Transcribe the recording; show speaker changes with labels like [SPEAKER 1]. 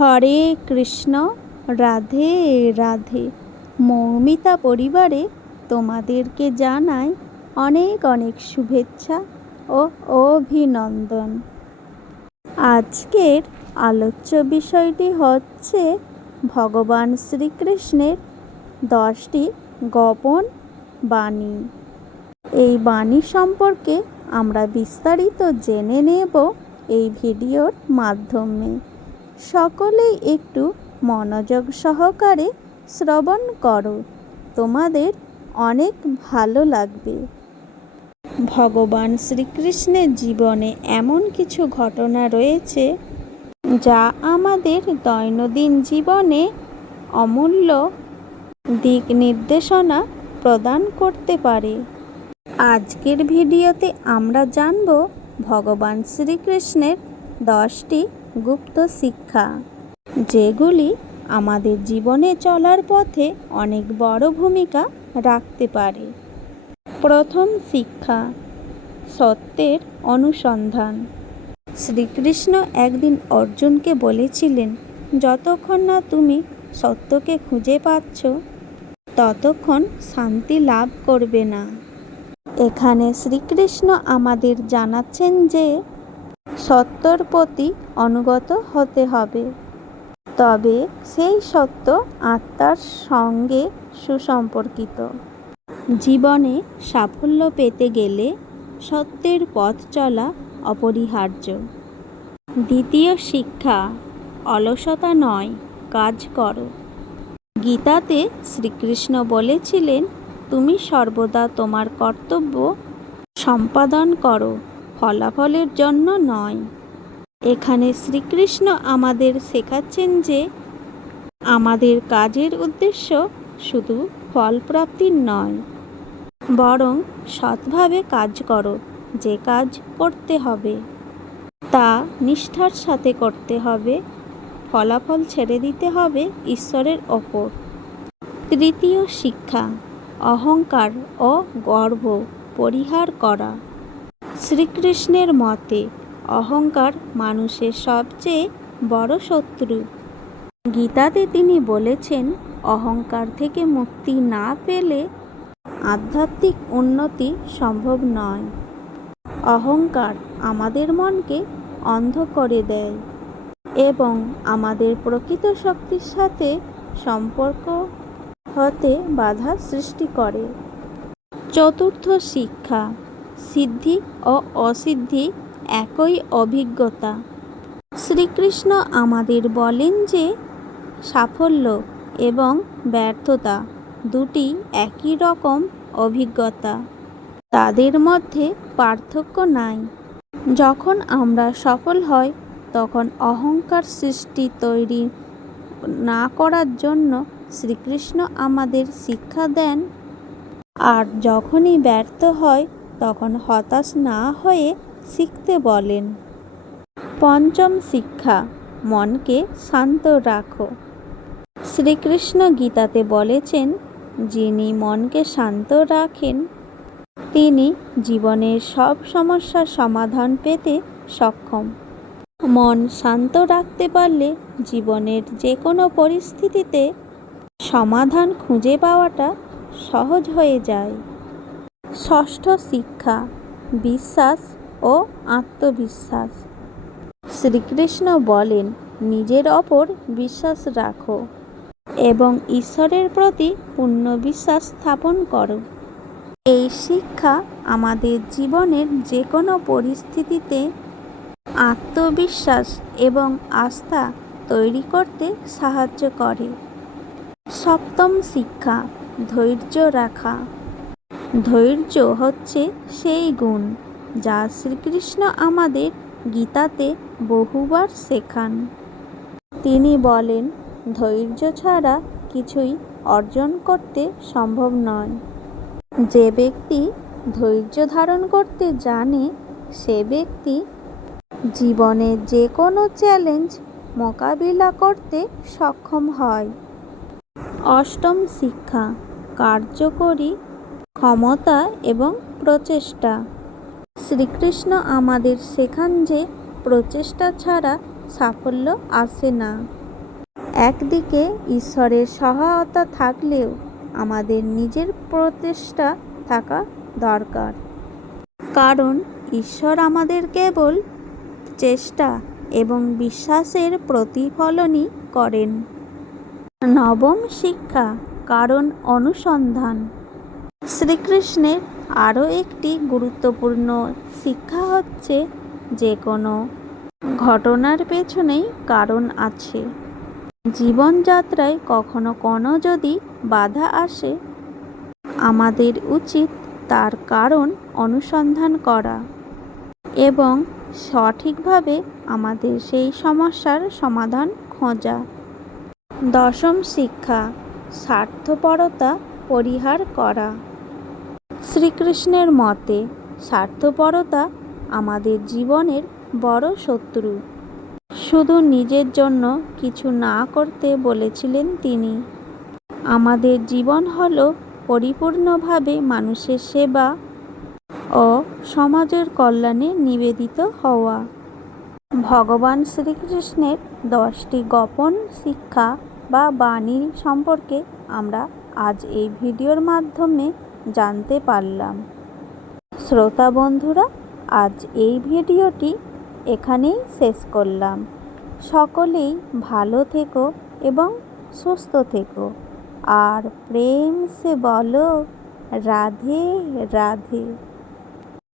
[SPEAKER 1] হরে কৃষ্ণ, রাধে রাধে। মৌমিতা পরিবারে তোমাদেরকে জানাই অনেক অনেক শুভেচ্ছা ও অভিনন্দন। আজকের আলোচ্য বিষয়টি হচ্ছে ভগবান শ্রীকৃষ্ণের দশটি গোপন বাণী। এই বাণী সম্পর্কে আমরা বিস্তারিত জেনে নেব এই ভিডিওর মাধ্যমে। সকলেই একটু মনোযোগ সহকারে শ্রবণ করো। তোমাদের অনেক ভালো লাগবে। ভগবান শ্রীকৃষ্ণের জীবনে এমন কিছু ঘটনা রয়েছে যা আমাদের দৈনন্দিন জীবনে অমূল্য দিক নির্দেশনা প্রদান করতে পারে। আজকের ভিডিওতে আমরা জানব ভগবান শ্রীকৃষ্ণের দশটি গুপ্ত শিক্ষা, যেগুলি আমাদের জীবনে চলার পথে অনেক বড় ভূমিকা রাখতে পারে। প্রথম শিক্ষা, সত্যের অনুসন্ধান। শ্রীকৃষ্ণ একদিন অর্জুনকে বলেছিলেন, যতক্ষণ না তুমি সত্যকে খুঁজে পাচ্ছ, ততক্ষণ শান্তি লাভ করবে না। এখানে শ্রীকৃষ্ণ আমাদের জানাচ্ছেন যে সত্যর প্রতি অনুগত হতে হবে। তবে সেই সত্য আত্মার সঙ্গে সুসম্পর্কিত। জীবনে সাফল্য পেতে গেলে সত্যের পথ চলা অপরিহার্য। দ্বিতীয় শিক্ষা, অলসতা নয়, কাজ করো। গীতাতে শ্রীকৃষ্ণ বলেছিলেন, তুমি সর্বদা তোমার কর্তব্য সম্পাদন করো। ফলাফলের জন্য নয়। এখানে শ্রীকৃষ্ণ আমাদের শেখাচ্ছেন যে আমাদের কাজের উদ্দেশ্য শুধু ফলপ্রাপ্তির নয়, বরং সৎভাবে কাজ করো, যে কাজ করতে হবে। তা নিষ্ঠার সাথে করতে হবে, ফলাফল ছেড়ে দিতে হবে ঈশ্বরের ওপর। তৃতীয় শিক্ষা, অহংকার ও গর্ব পরিহার করা। শ্রীকৃষ্ণের মতে, অহংকার মানুষের সবচেয়ে বড় শত্রু। গীতাতে তিনি বলেছেন, অহংকার থেকে মুক্তি না পেলে আধ্যাত্মিক উন্নতি সম্ভব নয়। অহংকার আমাদের মনকে অন্ধ করে দেয় এবং আমাদের প্রকৃত শক্তির সাথে সম্পর্ক হতে বাধা সৃষ্টি করে। চতুর্থ শিক্ষা সিদ্ধি ও অসিদ্ধি একই অভিজ্ঞতা। শ্রীকৃষ্ণ আমাদের বলেন যে, সাফল্য এবং ব্যর্থতা দুটি একই রকম অভিজ্ঞতা। তাদের মধ্যে পার্থক্য নাই। যখন আমরা সফল হই, তখন অহংকার সৃষ্টি তৈরি না করার জন্য শ্রীকৃষ্ণ আমাদের শিক্ষা দেন। আর যখনই ব্যর্থ হয় তখন হতাশ না হয়ে শিখতে বলেন, পঞ্চম শিক্ষা, মনকে শান্ত রাখো। শ্রীকৃষ্ণ গীতাতে বলেছেন, যিনি মনকে শান্ত রাখেন, তিনি জীবনের সব সমস্যার সমাধান পেতে সক্ষম। মন শান্ত রাখতে পারলে জীবনের যে কোনো পরিস্থিতিতে সমাধান খুঁজে পাওয়াটা সহজ হয়ে যায়। ষষ্ঠ শিক্ষা, বিশ্বাস ও আত্মবিশ্বাস। শ্রীকৃষ্ণ বলেন, নিজের ওপর বিশ্বাস রাখো এবং ঈশ্বরের প্রতি পূর্ণ বিশ্বাস স্থাপন করো। এই শিক্ষা আমাদের জীবনের যে কোনো পরিস্থিতিতে আত্মবিশ্বাস এবং আস্থা তৈরি করতে সাহায্য করে। সপ্তম শিক্ষা, ধৈর্য রাখা। ধৈর্য হচ্ছে সেই গুণ যা শ্রীকৃষ্ণ আমাদের গীতাতে বহুবার শেখান। তিনি বলেন, ধৈর্য ছাড়া কিছুই অর্জন করতে সম্ভব নয়। যে ব্যক্তি ধৈর্য ধারণ করতে জানে, সে ব্যক্তি জীবনে যে কোনো চ্যালেঞ্জ মোকাবিলা করতে সক্ষম হয়। অষ্টম শিক্ষা, কার্যকরী ক্ষমতা এবং প্রচেষ্টা। শ্রীকৃষ্ণ আমাদের শেখান যে প্রচেষ্টা ছাড়া সাফল্য আসে না। একদিকে ঈশ্বরের সহায়তা থাকলেও আমাদের নিজের প্রচেষ্টা থাকা দরকার। কারণ ঈশ্বর আমাদের কেবল চেষ্টা এবং বিশ্বাসের প্রতিফলনই করেন। নবম শিক্ষা, কারণ অনুসন্ধান। শ্রীকৃষ্ণের আরও একটি গুরুত্বপূর্ণ শিক্ষা হচ্ছে যে কোনো ঘটনার পেছনেই কারণ আছে। জীবনযাত্রায় কখনো কোনো যদি বাধা আসে, আমাদের উচিত তার কারণ অনুসন্ধান করা এবং সঠিকভাবে আমাদের সেই সমস্যার সমাধান খোঁজা। দশম শিক্ষা, স্বার্থপরতা পরিহার করা। শ্রীকৃষ্ণের মতে, স্বার্থপরতা আমাদের জীবনের বড় শত্রু। শুধু নিজের জন্য কিছু না করতে বলেছিলেন তিনি। আমাদের জীবন হল পরিপূর্ণভাবে মানুষের সেবা ও সমাজের কল্যাণে নিবেদিত হওয়া। ভগবান শ্রীকৃষ্ণের দশটি গোপন শিক্ষা বা বাণী সম্পর্কে আমরা আজ এই ভিডিওর মাধ্যমে জানতে পারলাম। শ্রোতা বন্ধুরা, আজ এই ভিডিওটি এখানেই শেষ করলাম। সকলেই ভালো থেকো এবং সুস্থ থেকো। আর প্রেম সে বলো, রাধে রাধে।